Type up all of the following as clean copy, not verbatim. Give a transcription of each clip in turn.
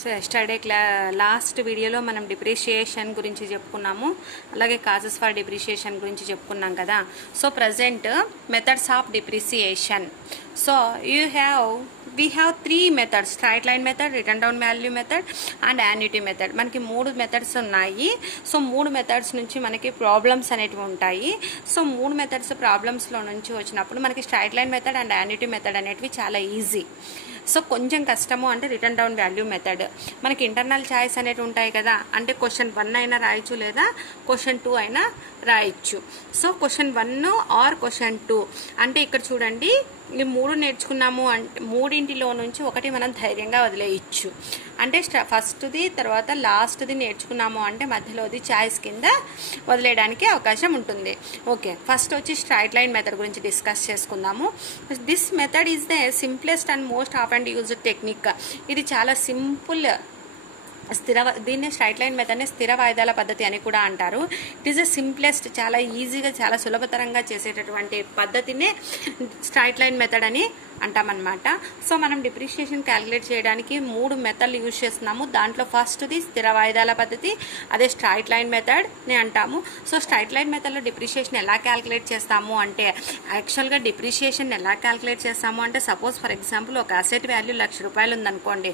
So yesterday last వీడియోలో మనం depreciation గురించి చెప్పుకున్నాము, అలాగే కాజెస్ ఫర్ డిప్రిషియేషన్ గురించి చెప్పుకున్నాం కదా. So present methods of depreciation. So we have three methods: straight line method, written down value method and annuity method. మనకి 3 మెథడ్స్ ఉన్నాయి. సో 3 మెథడ్స్ నుంచి మనకి ప్రాబ్లమ్స్ అనేటివి ఉంటాయి. సో 3 మెథడ్స్ ప్రాబ్లమ్స్లో నుంచి వచ్చినప్పుడు మనకి straight line method and annuity method అనేటివి చాలా ఈజీ. సో కొంచెం కష్టము అంటే రిటర్న్ డౌన్ వాల్యూ మెథడ్. మనకి ఇంటర్నల్ ఛాయిస్ అనేవి ఉంటాయి కదా, అంటే క్వశ్చన్ 1 అయినా రాయొచ్చు లేదా క్వశ్చన్ 2 అయినా రాయొచ్చు. సో క్వశ్చన్ 1 ఆర్ క్వశ్చన్ 2 అంటే ఇక్కడ చూడండి, ఈ 3 నేర్చుకున్నాము అంటే 3లో నుంచి ఒకటి మనం ధైర్యంగా వదిలేయచ్చు. అంటే ఫస్ట్ది తర్వాత లాస్ట్ది నేర్చుకున్నాము అంటే మధ్యలోది ఛాయిస్ కింద వదిలేయడానికి అవకాశం ఉంటుంది. ఓకే, ఫస్ట్ వచ్చి స్ట్రైట్ లైన్ మెథడ్ గురించి డిస్కస్ చేసుకుందాము. This method is the simplest and most often used technique. ఇది చాలా సింపుల్ దీన్ని స్ట్రైట్ లైన్ మెథడ్ని స్థిర వాయిదాల పద్ధతి అని కూడా అంటారు. ఇట్ ఈస్ ద సింప్లెస్ట్, చాలా ఈజీగా చాలా సులభతరంగా చేసేటటువంటి పద్ధతినే స్ట్రైట్ లైన్ మెథడ్ అని అంటామన్నమాట. సో మనం డిప్రిషియేషన్ క్యాలిక్యులేట్ చేయడానికి 3 మెథడ్లు యూజ్ చేస్తున్నాము. దాంట్లో ఫస్ట్ది స్థిర వాయిదాల పద్ధతి, అదే స్ట్రైట్ లైన్ మెథడ్ని అంటాము. సో స్ట్రైట్ లైన్ మెథడ్లో డిప్రిషియేషన్ ఎలా క్యాలిక్యులేట్ చేస్తాము అంటే, యాక్చువల్గా డిప్రిషియేషన్ ఎలా క్యాలిక్యులేట్ చేస్తాము అంటే, సపోజ్ ఫర్ ఎగ్జాంపుల్ ఒక అసెట్ వాల్యూ 1,00,000 రూపాయలు ఉందనుకోండి,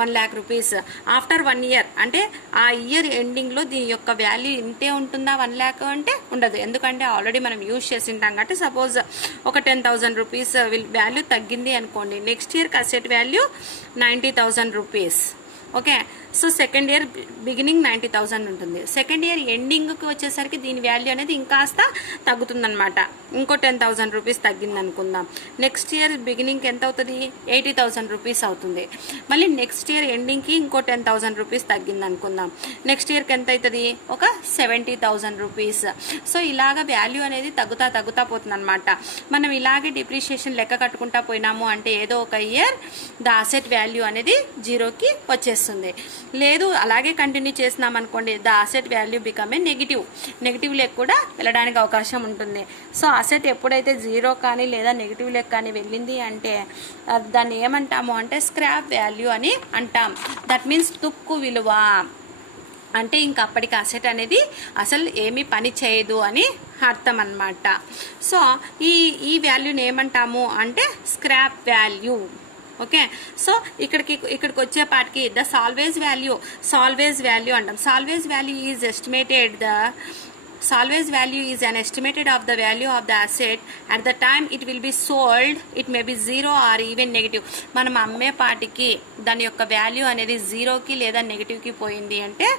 1,00,000 రూపీస్. ఆఫ్టర్ 1 ఇయర్ అంటే ఆ ఇయర్ ఎండింగ్లో దీని యొక్క వాల్యూ ఇంతే ఉంటుందా 1,00,000 అంటే ఉండదు. ఎందుకంటే ఆల్రెడీ మనం యూజ్ చేసింటాం కాబట్టి. సపోజ్ ఒక 10,000 రూపీస్ వాల్యూ తగ్గింది అనుకోండి, next year asset value 90,000 rupees. Okay, so second year beginning 90,000 ఉంటుంది. సెకండ్ ఇయర్ ఎండింగ్కి వచ్చేసరికి దీని వాల్యూ అనేది ఇంకాస్త తగ్గుతుందన్నమాట. ఇంకో 10,000 రూపీస్ తగ్గింది అనుకుందాం. నెక్స్ట్ ఇయర్ బిగినింగ్కి ఎంత అవుతుంది? 80,000 రూపీస్ అవుతుంది. మళ్ళీ నెక్స్ట్ ఇయర్ ఎండింగ్కి ఇంకో 10,000 రూపీస్ తగ్గింది అనుకుందాం. నెక్స్ట్ ఇయర్కి ఎంత అవుతుంది? ఒక 70,000 రూపీస్. సో ఇలాగ వాల్యూ అనేది తగ్గుతా పోతుంది అనమాట. మనం ఇలాగే డిప్రిషియేషన్ లెక్క కట్టుకుంటా పోయినాము అంటే ఏదో ఒక ఇయర్ ద అసెట్ వాల్యూ అనేది 0కి వచ్చేస్తుంది. లేదు అలాగే కంటిన్యూ చేసినాం అనుకోండి, the asset value become a negative లెక్క కూడా వెళ్ళడానికి అవకాశం ఉంటుంది. సో అసెట్ ఎప్పుడైతే 0 కానీ లేదా నెగిటివ్ లెక్క కానీ వెళ్ళింది అంటే దాన్ని ఏమంటాము అంటే స్క్రాప్ వాల్యూ అని అంటాం. దట్ మీన్స్ తుక్కు విలువ. అంటే ఇంక అప్పటికి అసెట్ అనేది అసలు ఏమీ పని చేయదు అని అర్థం అన్నమాట. సో ఈ వాల్యూని ఏమంటాము అంటే స్క్రాప్ వాల్యూ. ఓకే, సో ఇక్కడికి వచ్చేపాటికి ద సాల్వేజ్ వాల్యూ అంటాం. Salvage value is estimated Salvage value is an estimated of the value of the asset at the time it will be sold. It may be 0 or even negative. మనం అమ్మే పాటికి దాని యొక్క value అనేది 0కి లేదా నెగిటివ్కి పోయింది అంటే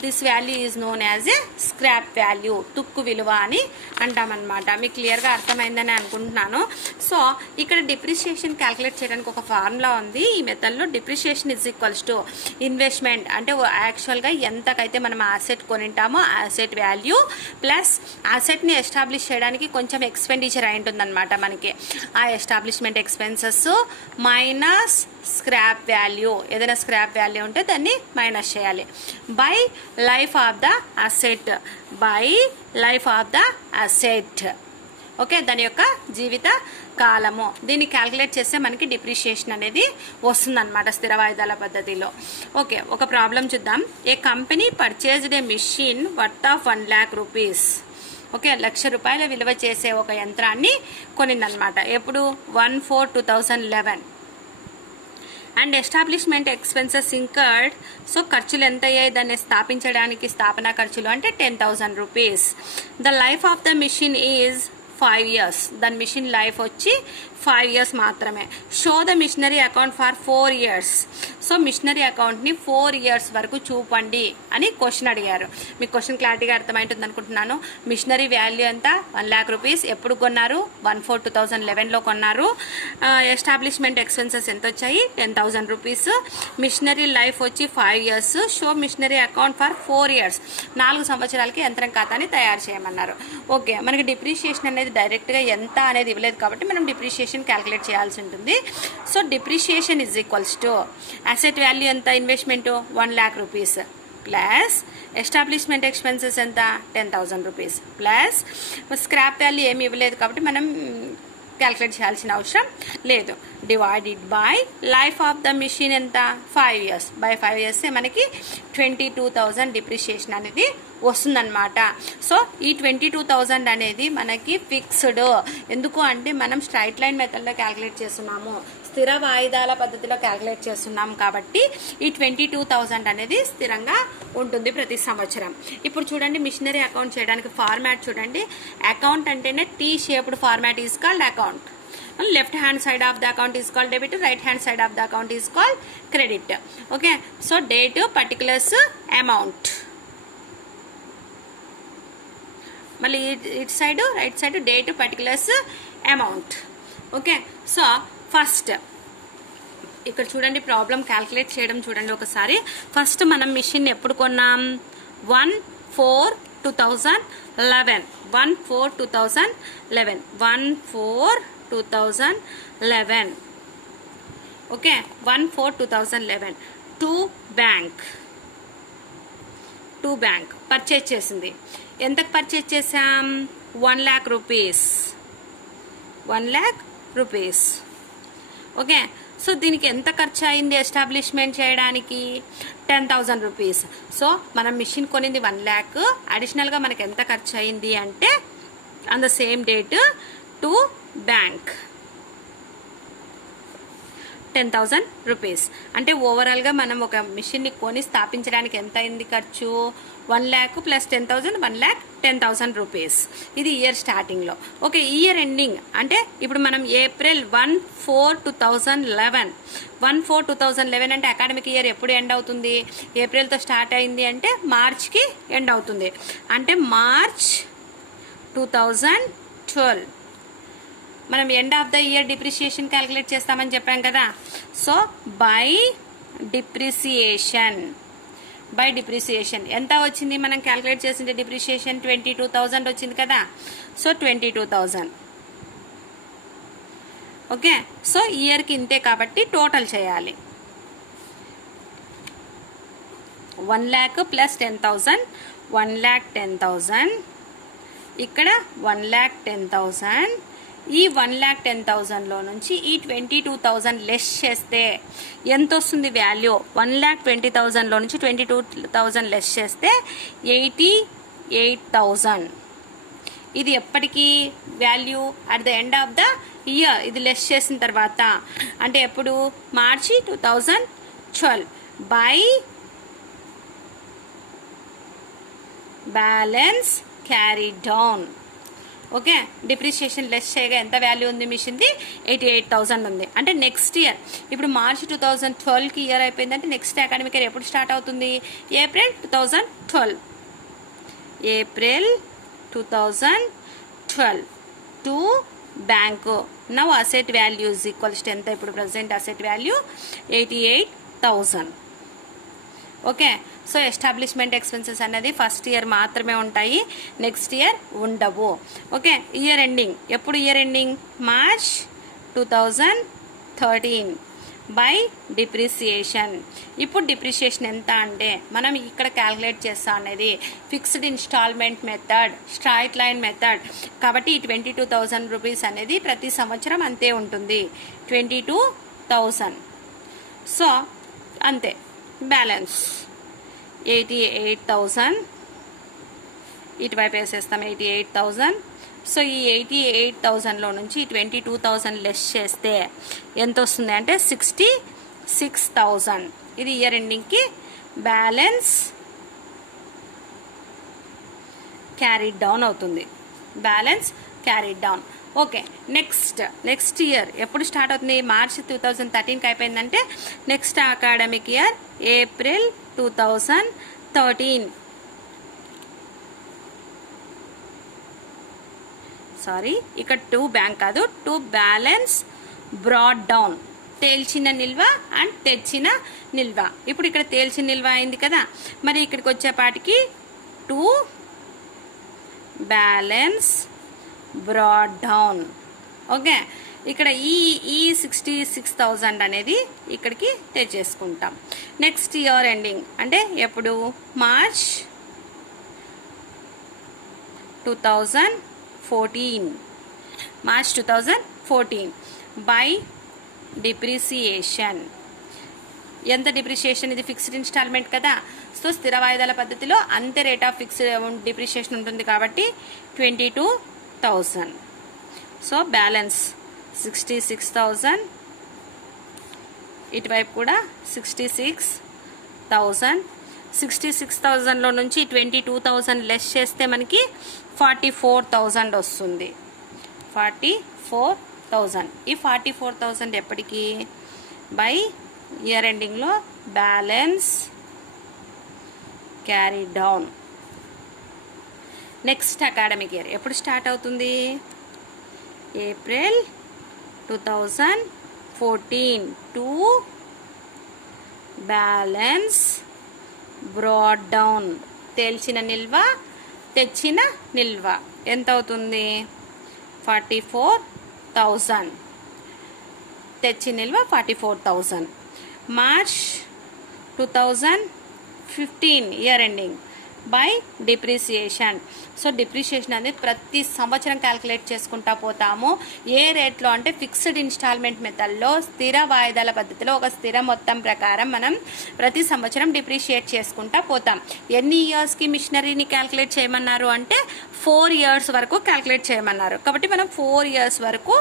this value is known as a scrap value, తుక్కు విలువ అని అంటామన్నమాట. మీకు క్లియర్గా అర్థమైందని అనుకుంటున్నాను. సో ఇక్కడ డిప్రిషియేషన్ క్యాలిక్యులేట్ చేయడానికి ఒక ఫార్ములా ఉంది ఈ మెథడ్లో. Depreciation is equals to investment, అంటే యాక్చువల్గా ఎంతకైతే మనం అసెట్ కొనింటామో అసెట్ వాల్యూ ప్లస్ అసెట్ని ఎస్టాబ్లిష్ చేయడానికి కొంచెం ఎక్స్పెండిచర్ అయి ఉంటుందన్నమాట మనకి. ఆ establishment expenses minus scrap value, ఏదైనా స్క్రాప్ వాల్యూ ఉంటే దాన్ని మైనస్ చేయాలి. By life of the asset. Okay, దాని యొక్క జీవిత కాలము. దీన్ని క్యాలిక్యులేట్ చేస్తే మనకి డిప్రిషియేషన్ అనేది వస్తుందన్నమాట స్థిర వాయిదాల పద్ధతిలో. ఓకే, ఒక ప్రాబ్లం చూద్దాం. A company purchased a machine worth of 1,00,000 rupees. Okay, 1,00,000 రూపాయల విలువ చేసే ఒక యంత్రాన్ని కొనిందనమాట. ఎప్పుడు? 1/4/2011. And establishment expenses incurred. So ఖర్చులు ఎంత అయ్యాయి దాన్ని స్థాపించడానికి? స్థాపన ఖర్చులు అంటే 10,000 rupees. The life of the machine is 5 years. దాని మిషన్ లైఫ్ వచ్చి 5 years మాత్రమే. Show the machinery account for 4 years. So machinery అకౌంట్ని 4 years వరకు చూపండి అని క్వశ్చన్ అడిగారు. మీకు క్వశ్చన్ క్లారిటీగా అర్థమైంటుంది అనుకుంటున్నాను. మిషనరీ వాల్యూ ఎంత? 1,00,000 రూపీస్. ఎప్పుడు కొన్నారు? 1/4/2011లో కొన్నారు. ఎస్టాబ్లిష్మెంట్ ఎక్స్పెన్సెస్ ఎంత వచ్చాయి? 10,000 రూపీస్. మిషనరీ లైఫ్ వచ్చి 5 years. So machinery account for 4 years. 4 సంవత్సరాలకి యంత్రం ఖాతాని తయారు చేయమన్నారు. ఓకే, మనకి డిప్రిషియేషన్ అనేది డైరెక్ట్గా ఎంత అనేది ఇవ్వలేదు కాబట్టి మనం డిప్రిషియేషన్ క్యాలిక్యులేట్ చేయాల్సి ఉంటుంది. So depreciation is equals to asset value ఎంత? Investment 1,00,000 rupees plus establishment expenses ఎంత? 10,000 రూపీస్ ప్లస్ స్క్రాప్ వాల్యూ ఏమి ఇవ్వలేదు కాబట్టి మనం క్యాలిక్యులేట్ చేయాల్సిన అవసరం లేదు. Divided by life of the machine ఎంత 5 years. బై 5 years మనకి 22,000 డిప్రిషియేషన్ అనేది వస్తుందన్నమాట. సో ఈ 22,000 అనేది మనకి ఫిక్స్డ్. ఎందుకు అంటే మనం స్ట్రైట్ లైన్ మెథడ్లో క్యాలిక్యులేట్ చేస్తున్నాము, స్థిర వాయిదాల పద్ధతిలో క్యాలిక్యులేట్ చేస్తున్నాం కాబట్టి ఈ 22,000 అనేది స్థిరంగా ఉంటుంది ప్రతి సంవత్సరం. ఇప్పుడు చూడండి మిషనరీ అకౌంట్ చేయడానికి ఫార్మాట్ చూడండి. అకౌంట్ అంటేనే T shaped format is called account. left hand side of the account is called debit, right hand side of the account is called credit. Okay, so date, particulars, amount. మళ్ళీ it side right side date, particulars, amount. Okay, so first ఇక్కడ చూడండి problem calculate చేయడం చూడండి ఒకసారి. First మనం machine ఎప్పుడు కొన్నాం? 1/4/2011. 1/4/2011. 1/4/2011. Okay, 1/4/2011. To bank purchase చేసింది. ఎంతకు పర్చేజ్ చేసాం? 1 lakh rupees. 1 lakh rupees. Okay, so దీనికి ఎంత ఖర్చు అయింది ఎస్టాబ్లిష్మెంట్ చేయడానికి? 10,000 rupees. సో మనం మిషన్ కొనింది 1 lakh, అడిషనల్గా మనకి ఎంత ఖర్చు అయింది అంటే on the same date to bank 10,000 rupees. అంటే ఓవరాల్గా మనం ఒక మిషన్ని కొని స్థాపించడానికి ఎంత అయింది ఖర్చు? 1 lakh ప్లస్ 10,000, 1,10,000 rupees. ఇది ఇయర్ స్టార్టింగ్లో. ఓకే, ఇయర్ ఎండింగ్ అంటే ఇప్పుడు మనం ఏప్రిల్ 1/4/2011. 1/4/2011 అంటే అకాడమిక్ ఇయర్ ఎప్పుడు ఎండ్ అవుతుంది? ఏప్రిల్తో స్టార్ట్ అయింది అంటే మార్చ్కి ఎండ్ అవుతుంది. అంటే మార్చ్ 2012 మనం end of the year depreciation calculate చేస్తామని చెప్పాం కదా. సో బై డిప్రిసియేషన్ ఎంత వచ్చింది మనం క్యాలిక్యులేట్ చేసింది? డిప్రిసియేషన్ 22,000 వచ్చింది కదా. సో 22,000. ఓకే, సో ఇయర్కి ఇంతే కాబట్టి టోటల్ చేయాలి. 1 lakh ప్లస్ 10,000, 1,10,000. ఇక్కడ 1,10,000. ఈ 1,10,000లో నుంచి ఈ 22,000 లెస్ చేస్తే ఎంత వస్తుంది వాల్యూ? 1,20,000లో నుంచి 22,000 లెస్ చేస్తే 88,000. ఇది ఎప్పటికీ value at the end of the year. ఇది లెస్ చేసిన తర్వాత అంటే ఎప్పుడు? మార్చి 2012 by balance carry down. Okay, depreciation less చేయగా ఎంత వాల్యూ ఉంది మిషన్ది? 88,000 ఉంది. అంటే నెక్స్ట్ ఇయర్ ఇప్పుడు మార్చ్ 2012కి ఇయర్ అయిపోయిందంటే నెక్స్ట్ అకాడమిక్ ఇయర్ ఎప్పుడు స్టార్ట్ అవుతుంది? April 2012. April 2012 to bank. Now asset value is equals to ఎంత? ఇప్పుడు present asset value 88,000. Okay, so establishment expenses అనేది ఫస్ట్ ఇయర్ మాత్రమే ఉంటాయి, నెక్స్ట్ ఇయర్ ఉండవు. ఓకే, ఇయర్ ఎండింగ్ ఎప్పుడు? Year ending March 2013 by depreciation. ఇప్పుడు డిప్రిసియేషన్ ఎంత అంటే మనం ఇక్కడ క్యాలిక్యులేట్ చేస్తాం అనేది fixed instalment method, straight line method కాబట్టి ఈ 22,000 rupees అనేది ప్రతి సంవత్సరం అంతే ఉంటుంది, 22,000. సో అంతే. బ్యాలెన్స్ 88,000 ఇటువైపు వేసేస్తాం 88,000. సో ఈ 88,000లో నుంచి 22,000 లెస్ చేస్తే ఎంత వస్తుంది అంటే 66,000. ఇది ఇయర్ ఎండింగ్కి బ్యాలెన్స్ క్యారీడ్ డౌన్ అవుతుంది. Balance carried down. Okay, next year ఎప్పుడు స్టార్ట్ అవుతుంది? మార్చ్ 2013కి అయిపోయిందంటే next academic year April 2013. Sorry, ఇక్కడ టు బ్యాంక్ కాదు, టు బ్యాలెన్స్ బ్రాడ్ డౌన్. తేల్చిన నిల్వ అండ్ తెచ్చిన నిల్వ. ఇప్పుడు ఇక్కడ తేల్చిన నిల్వ అయింది కదా, మరి ఇక్కడికి వచ్చేపాటికి to balance brought down. Okay, ఇక్కడ ఈ 66,000 అనేది ఇక్కడికి తెచ్చేసుకుంటాం. నెక్స్ట్ ఇయర్ ఎండింగ్ అంటే ఎప్పుడు? మార్చ్ 2014. March 2014 14 by depreciation. ఎంత డిప్రిషియేషన్? ఇది ఫిక్స్డ్ ఇన్స్టాల్మెంట్ కదా. సో స్థిర వాయిదాల పద్ధతిలో అంతే రేట్ ఆఫ్ ఫిక్స్డ్ డిప్రిషియేషన్ ఉంటుంది కాబట్టి 22,000. సో బ్యాలెన్స్ 66,000, ఇటువైపు కూడా 66,000. 66,000లో నుంచి 22,000 లెస్ చేస్తే మనకి 44,000 వస్తుంది. 44,000. ఈ 44,000 ఎప్పటికీ బై ఇయర్ ఎండింగ్లో balance carry down. Next academic year ఎప్పుడు స్టార్ట్ అవుతుంది? April 2014 to balance brought down. తేల్చిన నిల్వ, తెచ్చిన నిల్వ ఎంత అవుతుంది? 44,000. తెచ్చిన నిల్వ 44,000. March 2015 year ending by depreciation. So depreciation అనేది ప్రతి సంవత్సరం క్యాల్కులేట్ చేసుకుంటా పోతాము. ఏ రేట్లో అంటే ఫిక్స్డ్ ఇన్స్టాల్మెంట్ మెథడ్లో స్థిర వాయిదాల పద్ధతిలో ఒక స్థిర మొత్తం ప్రకారం మనం ప్రతి సంవత్సరం డిప్రిషియేట్ చేసుకుంటా పోతాం. ఎన్ని ఇయర్స్కి మిషనరీని క్యాల్కులేట్ చేయమన్నారు అంటే 4 years వరకు క్యాల్కులేట్ చేయమన్నారు. కాబట్టి మనం 4 years వరకు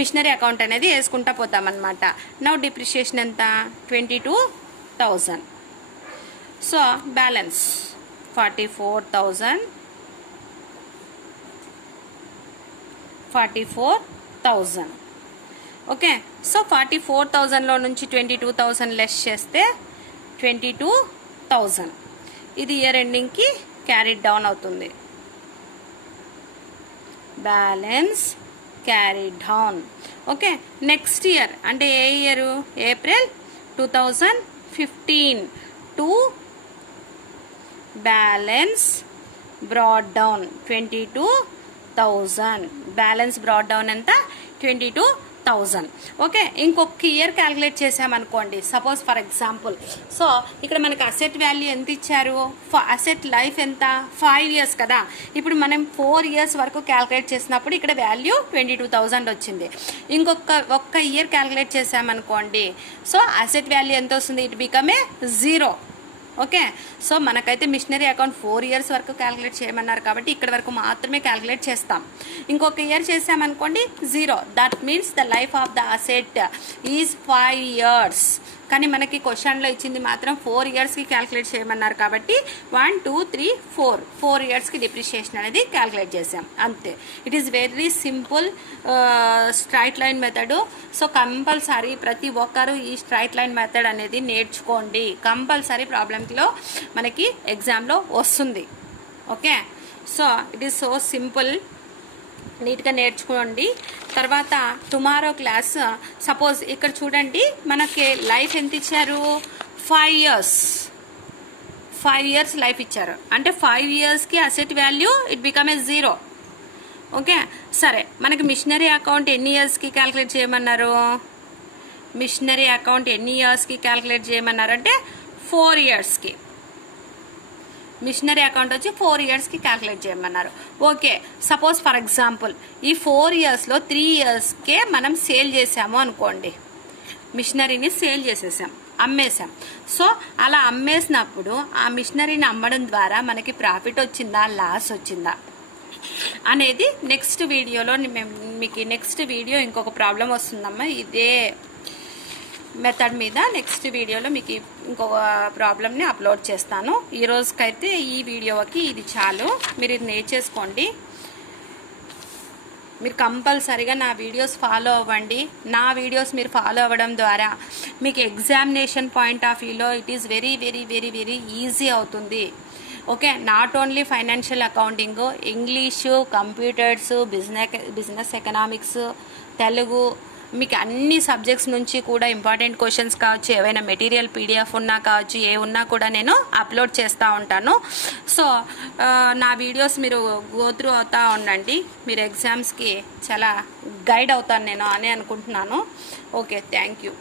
మిషనరీ అకౌంట్ అనేది వేసుకుంటా పోతాం అనమాట. నౌ డిప్రిషియేషన్ ఎంత? 22,000. So balance 44,000. 44,000. ఓకే. సో 44,000లో నుంచి 22,000 లెస్ చేస్తే 22,000. ఇది ఇయర్ ఎండింగ్కి క్యారీడ్ డౌన్ అవుతుంది. Balance carry down. Okay. Next year అంటే ఏ year? April 2015 to balance brought down 22,000. Balance brought down ఎంత? 22,000. ఓకే. ఇంకొక ఇయర్ క్యాల్కులేట్ చేసామనుకోండి. సపోజ్ ఫర్ ఎగ్జాంపుల్, సో ఇక్కడ మనకి అసెట్ వాల్యూ ఎంత ఇచ్చారు? అసెట్ లైఫ్ ఎంత? 5 years కదా. ఇప్పుడు మనం 4 years వరకు క్యాల్కులేట్ చేసినప్పుడు ఇక్కడ వాల్యూ 22,000 వచ్చింది. ఒక్క ఇయర్ క్యాల్కులేట్ చేసామనుకోండి. సో అసెట్ వాల్యూ ఎంత వస్తుంది? It become a 0. Okay. So మనకైతే మిషనరీ అకౌంట్ 4 years వరకు క్యాల్కులేట్ చేయమన్నారు కాబట్టి ఇక్కడ వరకు మాత్రమే క్యాల్కులేట్ చేస్తాం. ఇంకొక ఇయర్ చేసామనుకోండి 0. That means the life of the asset is 5 years. కానీ మనకి క్వశ్చన్లో ఇచ్చింది మాత్రం 4 yearsకి క్యాల్కులేట్ చేయమన్నారు కాబట్టి 1 2 3 4 yearsకి డిప్రిషియేషన్ అనేది క్యాల్కులేట్ చేసాం. అంతే. It is very simple straight line method. So compulsory ప్రతి ఒక్కరు ఈ స్ట్రైట్ లైన్ మెథడ్ అనేది నేర్చుకోండి. కంపల్సరీ ప్రాబ్లంలో మనకి ఎగ్జామ్లో వస్తుంది. Okay. So it is so simple. నీట్గా నేర్చుకోండి. తర్వాత టుమారో క్లాస్ సపోజ్ ఇక్కడ చూడండి, మనకి లైఫ్ ఎంత ఇచ్చారు? 5 years. 5 years లైఫ్ ఇచ్చారు అంటే 5 yearsకి asset value it become a 0. Okay. సరే, మనకి మిషనరీ అకౌంట్ ఎన్ని ఇయర్స్కి క్యాల్కులేట్ చేయమన్నారు? మిషనరీ అకౌంట్ ఎన్ని ఇయర్స్కి క్యాల్కులేట్ చేయమన్నారు అంటే 4 yearsకి. మిషనరీ అకౌంట్ వచ్చి 4 yearsకి క్యాల్కులేట్ చేయమన్నారు. ఓకే. సపోజ్ ఫర్ ఎగ్జాంపుల్ ఈ 4 yearsలో 3 yearsకే మనం సేల్ చేసాము అనుకోండి. మిషనరీని సేల్ చేసేసాం, అమ్మేసాం. సో అలా అమ్మేసినప్పుడు ఆ మిషనరీని అమ్మడం ద్వారా మనకి ప్రాఫిట్ వచ్చిందా, లాస్ వచ్చిందా అనేది నెక్స్ట్ వీడియోలో మీకు నెక్స్ట్ వీడియో ఇంకొక ప్రాబ్లం వస్తుందమ్మా. ఇదే మెథడ్ మీద నెక్స్ట్ వీడియోలో మీకు ఇంకొక ప్రాబ్లమ్ని అప్లోడ్ చేస్తాను. ఈ రోజుకైతే ఈ వీడియోకి ఇది చాలు. మీరు ఇది నేర్చేసుకోండి. మీరు కంపల్సరీగా నా వీడియోస్ ఫాలో అవ్వండి. నా వీడియోస్ మీరు ఫాలో అవ్వడం ద్వారా మీకు ఎగ్జామినేషన్ పాయింట్ ఆఫ్ వ్యూలో it is very very very very easy అవుతుంది. Okay. Not only financial accounting, English, computers, business economics, Telugu, మీకు అన్ని సబ్జెక్ట్స్ నుంచి కూడా ఇంపార్టెంట్ క్వశ్చన్స్ కావచ్చు, ఏవైనా మెటీరియల్ పీడిఎఫ్ ఉన్నా కావచ్చు, ఏ ఉన్నా కూడా నేను అప్లోడ్ చేస్తూ ఉంటాను. సో నా వీడియోస్ మీరు గో త్రూ అవుతూ ఉండండి. మీరు ఎగ్జామ్స్కి చాలా గైడ్ అవుతాను నేను అని అనుకుంటున్నాను. ఓకే. Thank you.